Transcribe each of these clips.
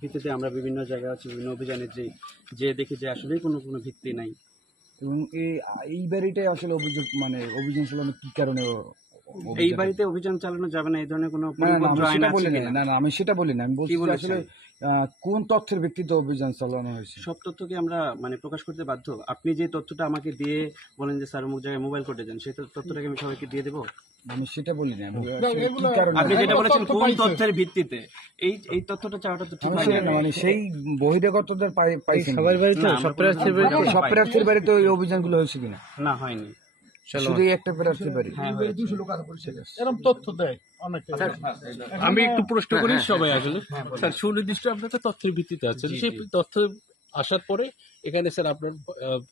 ভিত্তিতে আমরা বিভিন্ন জায়গায় আছি, বিভিন্ন অভিযানে যে দেখি যে আসলেই কোনো ভিত্তি নাই। এবং এই বাড়িটাই আসলে অভিযান চালানো কি কারণে? এই বাড়িতে অভিযান চালানো যাবে না, এই ধরনের কোনো আইন আছে কিনা? না, আমি সেটা বলি না, আমি বলছি আসলে কোন তথ্যের ভিত্তিতে অভিযান চালানো হয়েছে? সব তথ্যকে আমরা প্রকাশ করতে বাধ্য। আপনি যে তথ্যটা আমাকে দিয়ে বলেন যে স্যার অমুক জায়গায় মোবাইল কোর্টে যান, সেই তথ্যটাকে আমি সবাইকে দিয়ে দেবো? আমি সেটা বলি না, আপনি যেটা বলেছেন কোন তথ্যের ভিত্তিতে, এই তথ্যটা চাওয়াটা তো ঠিক হয় না। মানে সেই বহিরাগতদের পাইছেন সবার বাড়িতে সব প্রার্থীর বাড়িতে ওই অভিযানগুলো হয়েছে কিনা? না, হয়নি। শুধু একটা প্রার্থীর বাড়ি এরকম তথ্য দেয় অনেক। আমি একটু প্রশ্ন করি সবাই আসলে স্যার, সুনির্দিষ্ট আপনার তো তথ্যের ভিত্তিতে আছে, সেই তথ্য আসার পরে এখানে স্যার আপনার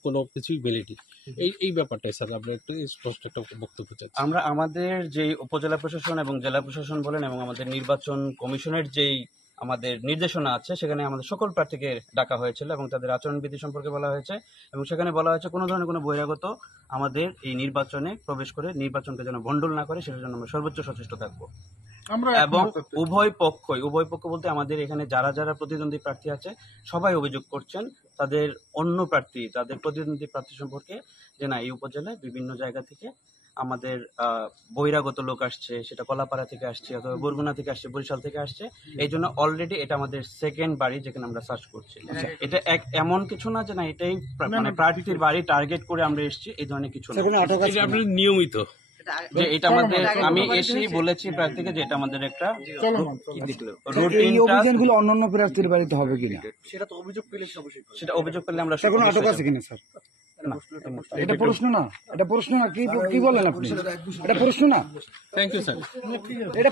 কোনো কিছুই ভ্যালিডি, এই ব্যাপারটাই স্যার আপনার একটু স্পষ্ট একটা বক্তব্য চাচ্ছি। আমরা আমাদের যে উপজেলা প্রশাসন এবং জেলা প্রশাসন বলেন এবং আমাদের নির্বাচন কমিশনের যেই আমাদের নির্দেশনা আছে, সেখানে আমাদের সকল প্রার্থীকে ডাকা হয়েছিল এবং তাদের আচরণবিধি সম্পর্কে বলা হয়েছে এবং সেখানে বলা হয়েছে কোনো ধরনের কোনো বহিরাগত আমাদের এই নির্বাচনে প্রবেশ করে নির্বাচনকে যেন ভণ্ডুল না করে, সেটার জন্য আমরা সর্বোচ্চ সচেষ্ট থাকবো। এবং উভয় পক্ষ বলতে আমাদের এখানে যারা প্রতিদ্বন্দ্বী প্রার্থী আছে সবাই অভিযোগ করছেন তাদের অন্য প্রার্থী, তাদের প্রতিদ্বন্দ্বী প্রার্থী সম্পর্কে, যে না, এই উপজেলায় বিভিন্ন জায়গা থেকে আমাদের বহিরাগত লোক আসছে, সেটা কলাপাড়া থেকে আসছে অথবা বরগুনা থেকে আসছে, বরিশাল থেকে আসছে। এই জন্য অলরেডি এটা আমাদের সেকেন্ড বাড়ি যেখানে আমরা সার্চ করছি। এটা এমন কিছু না যে না এটাই প্রার্থীর বাড়ি টার্গেট করে আমরা এসেছি, এই ধরনের কিছু না। আপনি নিয়মিত যে এটা আমাদের, আমি এসেই বলেছি প্রার্থীকে যে এটা আমাদের একটা এই অভিযানগুলো অন্যান্য প্রার্থীর বাড়িতে হবে কিনা সেটা অভিযোগ পেলে আমরা আটক আছে কিনা স্যার? এটা প্রশ্ন না, কি বলেন আপনি? এটা প্রশ্ন না। Thank you sir. এটা